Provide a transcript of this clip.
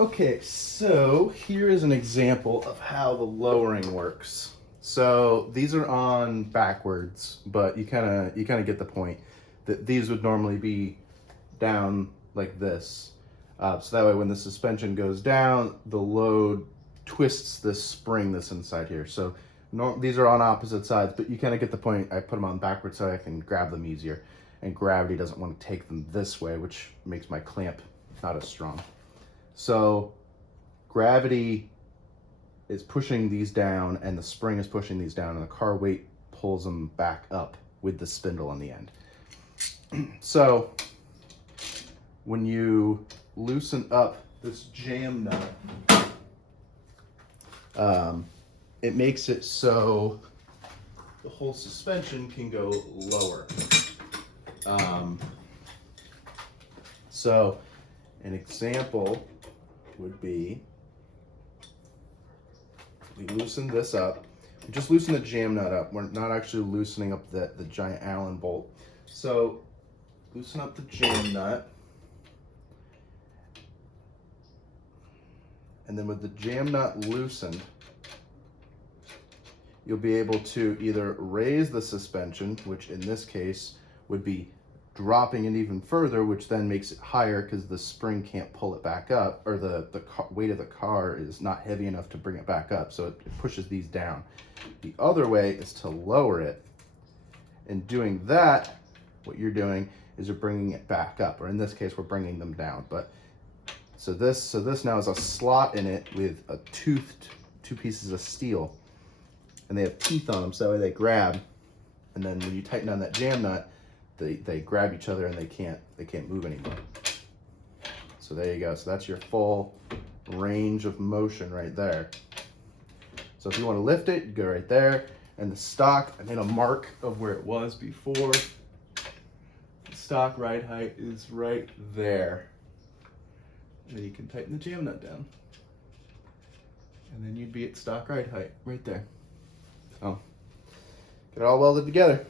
Okay, so here is an example of how the lowering works. So these are on backwards, but you kind of get the point that these would normally be down like this. So that way when the suspension goes down, the load twists this spring that's inside here. So these are on opposite sides, but you kind of get the point. I put them on backwards so I can grab them easier. And gravity doesn't want to take them this way, which makes my clamp not as strong. So gravity is pushing these down and the spring is pushing these down and the car weight pulls them back up with the spindle on the end. So when you loosen up this jam nut, it makes it so the whole suspension can go lower. So an example would be, we loosen this up. We just loosen the jam nut up. We're not actually loosening up the giant Allen bolt. So loosen up the jam nut. And then with the jam nut loosened, you'll be able to either raise the suspension, which in this case would be dropping it even further, which then makes it higher because the spring can't pull it back up, or the weight of the car is not heavy enough to bring it back up, so it pushes these down. The other way is to lower it. In doing that, what you're doing is you're bringing it back up, or in this case, we're bringing them down. But so this now is a slot in it with a toothed two pieces of steel, and they have teeth on them, so that way they grab, and then when you tighten down that jam nut, they grab each other and they can't move anymore. So there you go. So that's your full range of motion right there. So if you want to lift it, you go right there. And the stock, I made a mark of where it was before. The stock ride height is right there. And then you can tighten the jam nut down. And then you'd be at stock ride height right there. So get it all welded together.